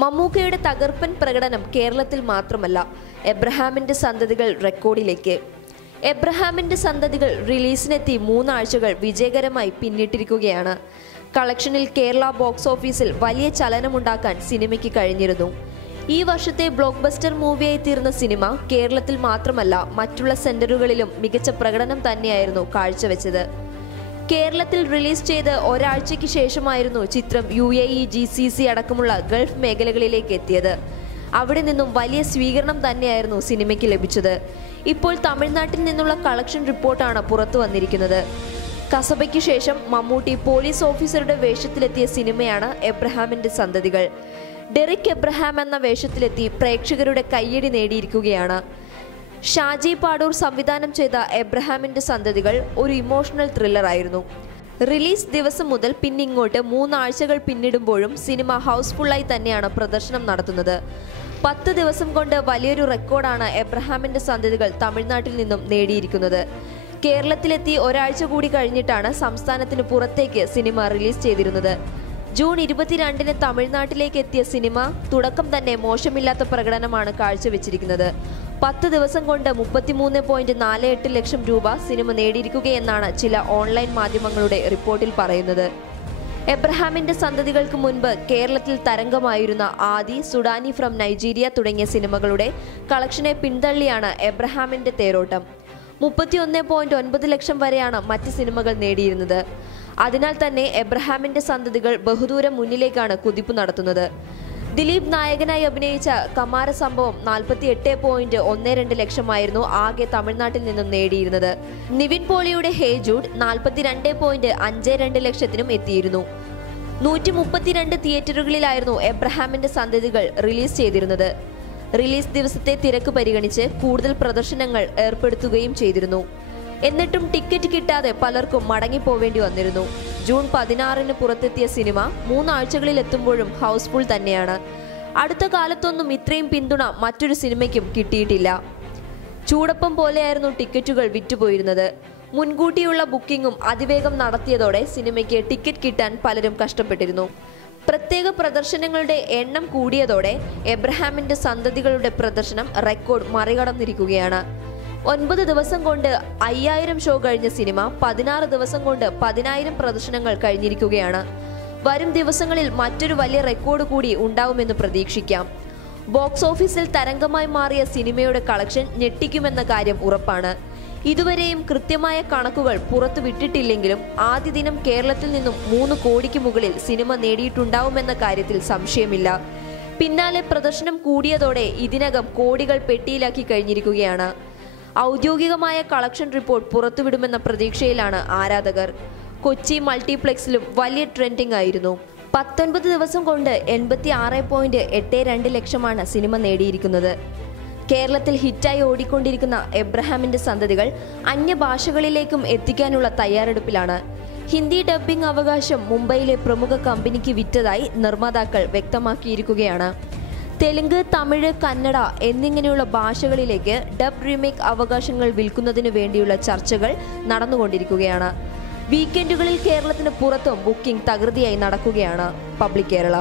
മമ്മൂക്കയുടെ തകർപ്പൻ പ്രകടനം കേരളത്തിൽ മാത്രമല്ല, എബ്രഹാമിന്റെ സന്തതികൾ റെക്കോർഡിലേക്ക്. എബ്രഹാമിന്റെ സന്തതികൾ റിലീസിനെത്തി 3 ആഴ്ചകൾ വിജയകരമായി പിന്നിട്ടിരിക്കുകയാണ്. കളക്ഷനിൽ കേരള ബോക്സ് ഓഫീസിൽ വലിയ ചലനമുണ്ടാക്കാൻ സിനിമയ്ക്ക് കഴിഞ്ഞിരുന്നു. ഈ വർഷത്തെ ബ്ലോക്ക് ബസ്റ്റർ മൂവിയായി തീർന്ന സിനിമ കേരളത്തിൽ മാത്രമല്ല മറ്റുള്ള സെന്ററുകളിലും മികച്ച പ്രകടനം തന്നെയായിരുന്നു കാഴ്ചവെച്ചത്. കേരളത്തിൽ റിലീസ് ചെയ്ത് ഒരാഴ്ചയ്ക്ക് ശേഷമായിരുന്നു ചിത്രം UAE GCC അടക്കമുള്ള ഗൾഫ് മേഖലകളിലേക്ക് എത്തിയത്. അവിടെ നിന്നും വലിയ സ്വീകരണം തന്നെയായിരുന്നു സിനിമയ്ക്ക് ലഭിച്ചത്. ഇപ്പോൾ തമിഴ്നാട്ടിൽ നിന്നുള്ള കളക്ഷൻ റിപ്പോർട്ടാണ് പുറത്തു വന്നിരിക്കുന്നത്. കസബയ്ക്ക് ശേഷം മമ്മൂട്ടി പോലീസ് ഓഫീസറുടെ വേഷത്തിലെത്തിയ സിനിമയാണ് എബ്രഹാമിന്റെ സന്തതികൾ. ഡെറിക് എബ്രഹാം എന്ന വേഷത്തിലെത്തി പ്രേക്ഷകരുടെ കയ്യടി നേടിയിരിക്കുകയാണ്. ഷാജി പാടൂർ സംവിധാനം ചെയ്ത എബ്രഹാമിന്റെ സന്തതികൾ ഒരു ഇമോഷണൽ ത്രില്ലറായിരുന്നു. റിലീസ് ദിവസം മുതൽ പിന്നിങ്ങോട്ട് 3 ആഴ്ചകൾ പിന്നിടുമ്പോഴും സിനിമ ഹൗസ്ഫുള്ളായി തന്നെയാണ് പ്രദർശനം നടത്തുന്നത്. 10 ദിവസം കൊണ്ട് വലിയൊരു റെക്കോർഡാണ് എബ്രഹാമിന്റെ സന്തതികൾ തമിഴ്നാട്ടിൽ നിന്നും നേടിയിരിക്കുന്നത്. കേരളത്തിലെത്തി ഒരാഴ്ച കൂടി കഴിഞ്ഞിട്ടാണ് സംസ്ഥാനത്തിന് പുറത്തേക്ക് സിനിമ റിലീസ് ചെയ്തിരുന്നത്. ജൂൺ 22-ന് തമിഴ്നാട്ടിലേക്ക് എത്തിയ സിനിമ തുടക്കം തന്നെ മോശമില്ലാത്ത പ്രകടനമാണ് കാഴ്ചവെച്ചിരിക്കുന്നത്. 10 ദിവസം കൊണ്ട് 33.48 ലക്ഷം രൂപ സിനിമ നേടിയിരിക്കുകയെന്നാണ് ചില ഓൺലൈൻ മാധ്യമങ്ങളുടെ റിപ്പോർട്ടിൽ പറയുന്നത്. എബ്രഹാമിന്റെ സന്തതികൾക്ക് മുൻപ് കേരളത്തിൽ തരംഗമായിരുന്ന ആദി, സുഡാനി ഫ്രം നൈജീരിയ തുടങ്ങിയ സിനിമകളുടെ കളക്ഷനെ പിന്തള്ളിയാണ് എബ്രഹാമിന്റെ തേരോട്ടം. 31.9 ലക്ഷം വരെയാണ് മറ്റ് സിനിമകൾ നേടിയിരുന്നത്. അതിനാൽ തന്നെ എബ്രഹാമിന്റെ സന്തതികൾ ബഹുദൂരം മുന്നിലേക്കാണ് കുതിപ്പ് നടത്തുന്നത്. ദിലീപ് നായകനായി അഭിനയിച്ച കമാര സംഭവം 48.12 ലക്ഷമായിരുന്നു ആകെ തമിഴ്നാട്ടിൽ നിന്നും നേടിയിരുന്നത്. നിവിൻ പോളിയുടെ ഹേ ജൂഡ് 42.52 ലക്ഷത്തിനും എത്തിയിരുന്നു. 132 തിയേറ്ററുകളിലായിരുന്നു എബ്രഹാമിന്റെ സന്തതികൾ റിലീസ് ചെയ്തിരുന്നത്. റിലീസ് ദിവസത്തെ തിരക്ക് പരിഗണിച്ച് കൂടുതൽ പ്രദർശനങ്ങൾ ഏർപ്പെടുത്തുകയും ചെയ്തിരുന്നു. എന്നിട്ടും ടിക്കറ്റ് കിട്ടാതെ പലർക്കും മടങ്ങിപ്പോവേണ്ടി വന്നിരുന്നു. ജൂൺ 16-ന് പുറത്തെത്തിയ സിനിമ 3 ആഴ്ചകളിൽ എത്തുമ്പോഴും ഹൗസ്ഫുൾ തന്നെയാണ്. അടുത്ത കാലത്തൊന്നും ഇത്രയും പിന്തുണ മറ്റൊരു സിനിമയ്ക്കും കിട്ടിയിട്ടില്ല. ചൂടപ്പം പോലെയായിരുന്നു ടിക്കറ്റുകൾ വിറ്റുപോയിരുന്നത്. മുൻകൂട്ടിയുള്ള ബുക്കിംഗും അതിവേഗം നടത്തിയതോടെ സിനിമയ്ക്ക് ടിക്കറ്റ് കിട്ടാൻ പലരും കഷ്ടപ്പെട്ടിരുന്നു. പ്രത്യേക പ്രദർശനങ്ങളുടെ എണ്ണം കൂടിയതോടെ എബ്രഹാമിന്റെ സന്തതികളുടെ പ്രദർശനം റെക്കോർഡ് മറികടന്നിരിക്കുകയാണ്. 9 ദിവസം കൊണ്ട് 5000 ഷോ കഴിഞ്ഞ സിനിമ 16 ദിവസം കൊണ്ട് 10,000 പ്രദർശനങ്ങൾ കഴിഞ്ഞിരിക്കുകയാണ്. വരും ദിവസങ്ങളിൽ മറ്റൊരു വലിയ റെക്കോർഡ് കൂടി ഉണ്ടാവുമെന്ന് പ്രതീക്ഷിക്കാം. ബോക്സ് ഓഫീസിൽ തരംഗമായി മാറിയ സിനിമയുടെ കളക്ഷൻ ഞെട്ടിക്കുമെന്ന കാര്യം ഉറപ്പാണ്. ഇതുവരെയും കൃത്യമായ കണക്കുകൾ പുറത്തുവിട്ടിട്ടില്ലെങ്കിലും ആദ്യ ദിനം കേരളത്തിൽ നിന്നും 3 കോടിക്ക് മുകളിൽ സിനിമ നേടിയിട്ടുണ്ടാവുമെന്ന കാര്യത്തിൽ സംശയമില്ല. പിന്നാലെ പ്രദർശനം കൂടിയതോടെ ഇതിനകം കോടികൾ പെട്ടിയിലാക്കി കഴിഞ്ഞിരിക്കുകയാണ്. ഔദ്യോഗികമായ കളക്ഷൻ റിപ്പോർട്ട് പുറത്തുവിടുമെന്ന പ്രതീക്ഷയിലാണ് ആരാധകർ. കൊച്ചി മൾട്ടിപ്ലെക്സിലും വലിയ ട്രെൻഡിംഗ് ആയിരുന്നു. 19 ദിവസം കൊണ്ട് 86.82 ലക്ഷമാണ് സിനിമ നേടിയിരിക്കുന്നത്. കേരളത്തിൽ ഹിറ്റായി ഓടിക്കൊണ്ടിരിക്കുന്ന എബ്രഹാമിന്റെ സന്തതികൾ അന്യഭാഷകളിലേക്കും എത്തിക്കാനുള്ള തയ്യാറെടുപ്പിലാണ്. ഹിന്ദി ഡബ്ബിംഗ് അവകാശം മുംബൈയിലെ പ്രമുഖ കമ്പനിക്ക് വിറ്റതായി നിർമ്മാതാക്കൾ വ്യക്തമാക്കിയിരിക്കുകയാണ്. തെലുങ്ക്, തമിഴ്, കന്നഡ എന്നിങ്ങനെയുള്ള ഭാഷകളിലേക്ക് ഡബ് റീമേക്ക് അവകാശങ്ങൾ വിൽക്കുന്നതിനു വേണ്ടിയുള്ള ചർച്ചകൾ നടന്നുകൊണ്ടിരിക്കുകയാണ്. വീക്കെൻഡുകളിൽ കേരളത്തിന് പുറത്തും ബുക്കിംഗ് തകൃതിയായി നടക്കുകയാണ്. പബ്ലിക് കേരള.